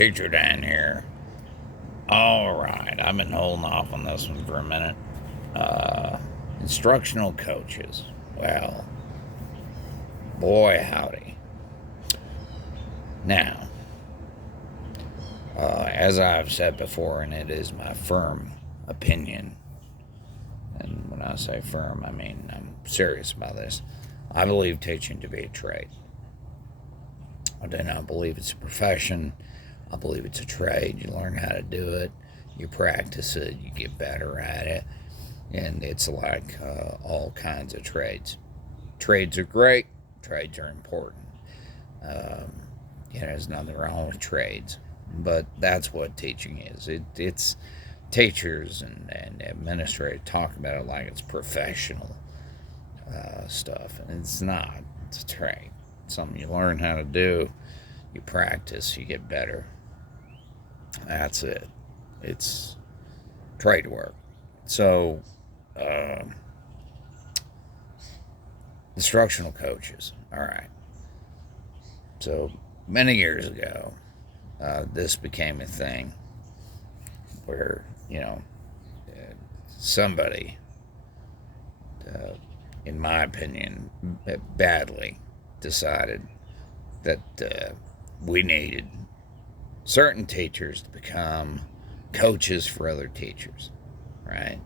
Teacher Dan here. Alright, I've been holding off on this one for a minute. Instructional coaches. Well, boy howdy. Now, as I've said before, and it is my firm opinion, and when I say firm, I mean I'm serious about this, I believe teaching to be a trade. I do not believe it's a profession. I believe it's a trade. You learn how to do it, you practice it, you get better at it, and it's like all kinds of trades. Trades are great, trades are important. There's nothing wrong with trades, but that's what teaching is. It's teachers and administrators talk about it like it's professional stuff, and it's not. It's a trade. It's something you learn how to do, you practice, you get better. That's it. It's trade work. So, instructional coaches. All right. So, many years ago, this became a thing where, somebody, in my opinion, badly decided that we needed certain teachers to become coaches for other teachers, right?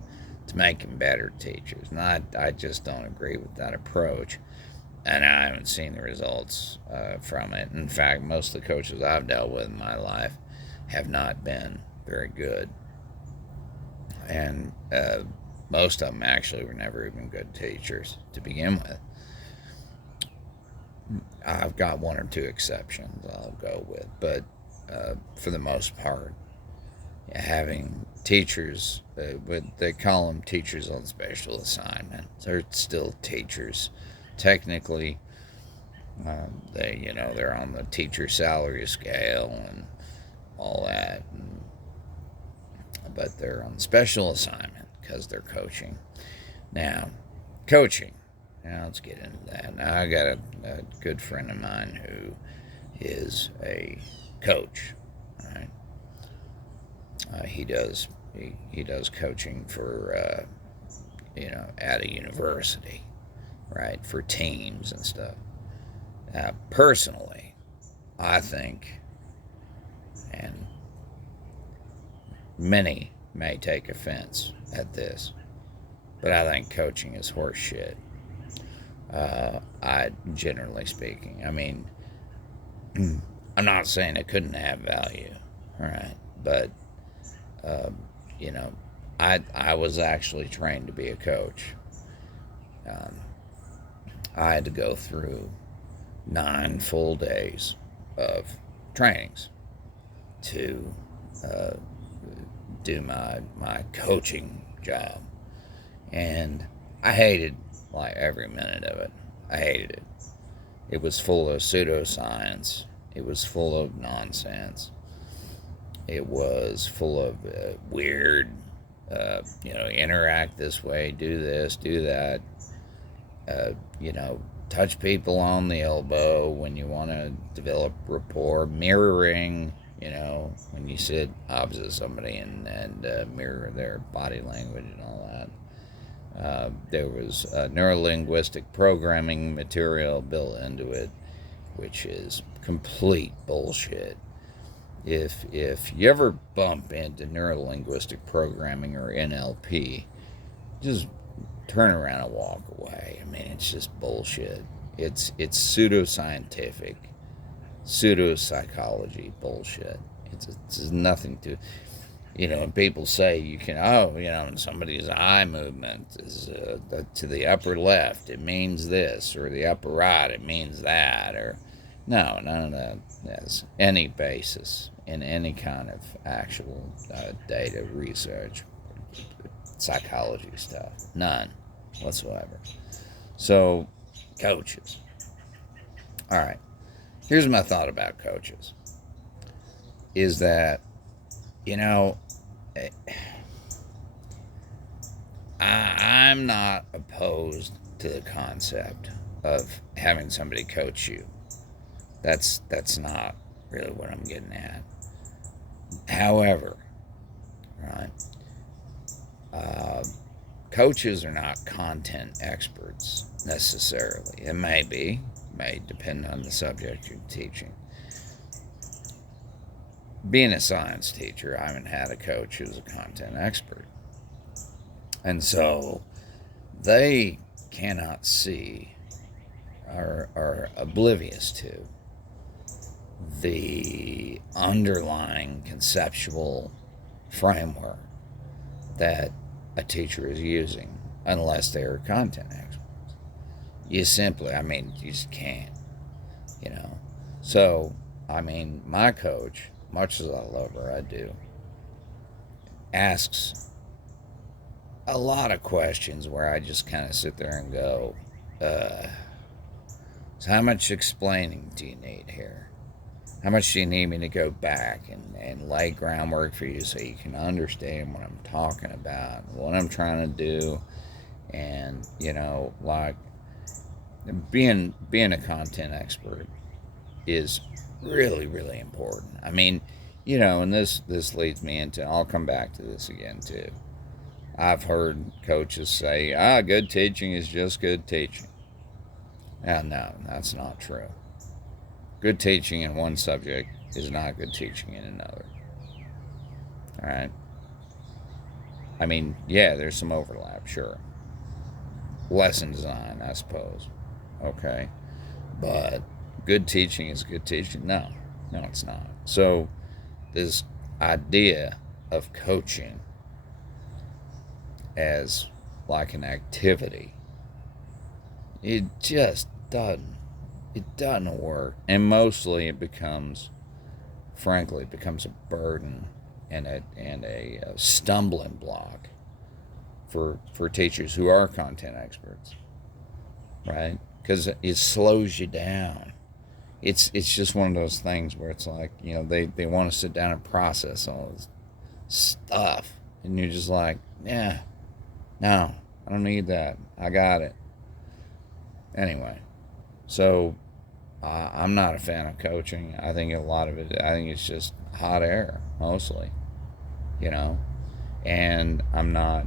To make them better teachers. And I just don't agree with that approach. And I haven't seen the results from it. In fact, most of the coaches I've dealt with in my life have not been very good. And most of them actually were never even good teachers to begin with. I've got one or two exceptions I'll go with, but for the most part, having teachers, they call them teachers on special assignment. They're still teachers. Technically, they're on the teacher salary scale and all that, but they're on special assignment because they're coaching. Now, coaching. Now let's get into that. Now I got a good friend of mine who is a coach. Right? He does coaching for at a university, right, for teams and stuff. Now, personally, I think, and many may take offense at this, but I think coaching is horse shit. Generally speaking, I mean, I'm not saying it couldn't have value, right? But I was actually trained to be a coach. I had to go through 9 full days of trainings to do my coaching job, and I hated like every minute of it. I hated it. It was full of pseudoscience. It was full of nonsense. It was full of weird, interact this way, do this, do that. Touch people on the elbow when you want to develop rapport, mirroring, when you sit opposite somebody and mirror their body language and all that. There was neurolinguistic programming material built into it, which is complete bullshit. If you ever bump into neurolinguistic programming or NLP, just turn around and walk away. I mean, it's just bullshit. It's pseudoscientific, pseudopsychology bullshit. It's nothing to, when people say you can, and somebody's eye movement is to the upper left, it means this, or the upper right, it means that, or no, none of that has any basis in any kind of actual data research, psychology stuff. None whatsoever. So, coaches. All right. Here's my thought about coaches. Is that, I'm not opposed to the concept of having somebody coach you. That's not really what I'm getting at. However, right, uh, coaches are not content experts necessarily. It may depend on the subject you're teaching. Being a science teacher, I haven't had a coach who's a content expert. And so they cannot see or are oblivious to the underlying conceptual framework that a teacher is using unless they're content experts. You simply, you just can't, you know. So, my coach, much as I love her, I do, asks a lot of questions where I just kind of sit there and go, so how much explaining do you need here? How much do you need me to go back and lay groundwork for you so you can understand what I'm talking about, what I'm trying to do, and like being a content expert is really, really important. And this leads me into, I'll come back to this again too. I've heard coaches say, good teaching is just good teaching. And no, that's not true. Good teaching in one subject is not good teaching in another. All right? Yeah, there's some overlap, sure. Lesson design, I suppose. Okay. But good teaching is good teaching? No, it's not. So, this idea of coaching as like an activity, it just doesn't work. And mostly it becomes a burden and a stumbling block for teachers who are content experts, right? Because it slows you down. It's just one of those things where it's like, they want to sit down and process all this stuff, and you're just like, yeah, no, I don't need that. I got it. Anyway, so I'm not a fan of coaching. I think it's just hot air mostly, and I'm not,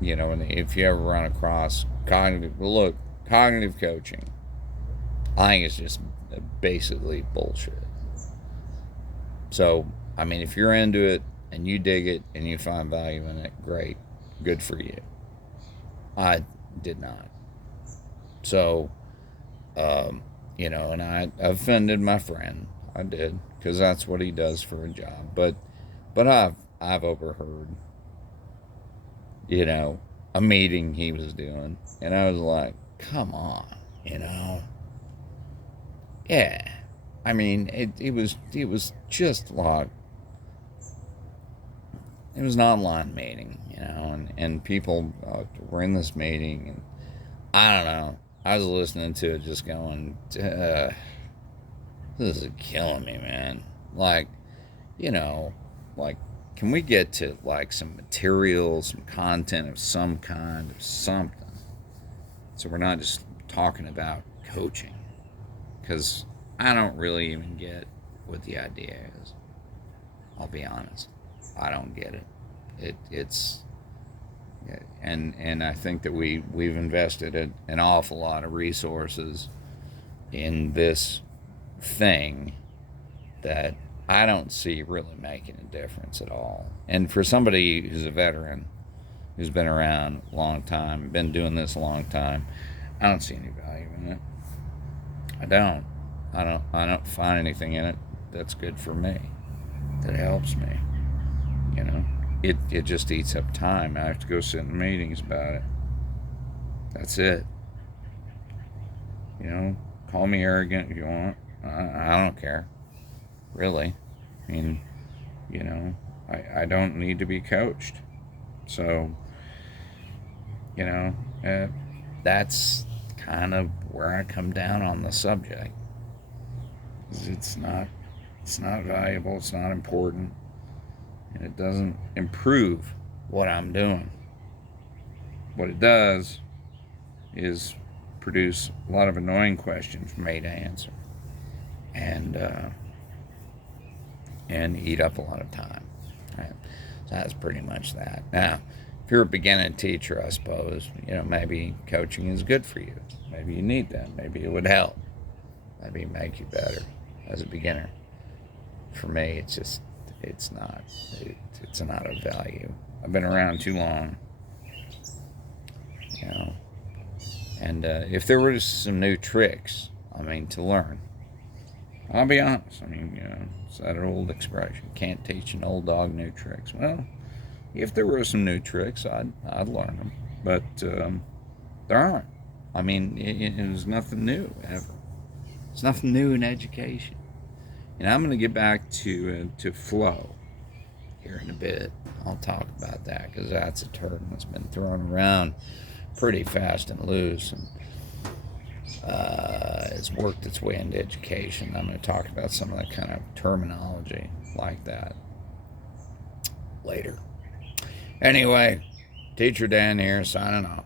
and if you ever run across cognitive coaching, I think it's just basically bullshit. So, if you're into it and you dig it and you find value in it, great, good for you. I did not. So, and I offended my friend. I did, because that's what he does for a job. But I've overheard, a meeting he was doing, and I was like, come on, yeah. It was just like, it was an online meeting, and people were in this meeting, and I don't know. I was listening to it just going, this is killing me, man. Like, like, can we get to like some material, some content of some kind of something? So we're not just talking about coaching. Because I don't really even get what the idea is. I'll be honest. I don't get it. It's and I think that we've invested an awful lot of resources in this thing that I don't see really making a difference at all. And for somebody who's a veteran, who's been around a long time, been doing this a long time, I don't see any value in it. I don't find anything in it that's good for me, that helps me. It just eats up time. I have to go sit in meetings about it. That's it. Call me arrogant if you want. I don't care. Really. I don't need to be coached. So, that's kind of where I come down on the subject. It's not valuable, it's not important, and it doesn't improve what I'm doing. What it does is produce a lot of annoying questions for me to answer. And and eat up a lot of time. Right? So that's pretty much that. Now, if you're a beginning teacher, I suppose, maybe coaching is good for you. Maybe you need that. Maybe it would help. Maybe make you better as a beginner. For me, it's not. It's not of value. I've been around too long, And if there were some new tricks, to learn, I'll be honest. It's that old expression: can't teach an old dog new tricks. Well, if there were some new tricks, I'd learn them. But there aren't. There's nothing new ever. There's nothing new in education. And I'm going to get back to flow here in a bit. I'll talk about that because that's a term that's been thrown around pretty fast and loose, and it's worked its way into education. I'm going to talk about some of that kind of terminology like that later. Anyway, Teacher Dan here, signing off.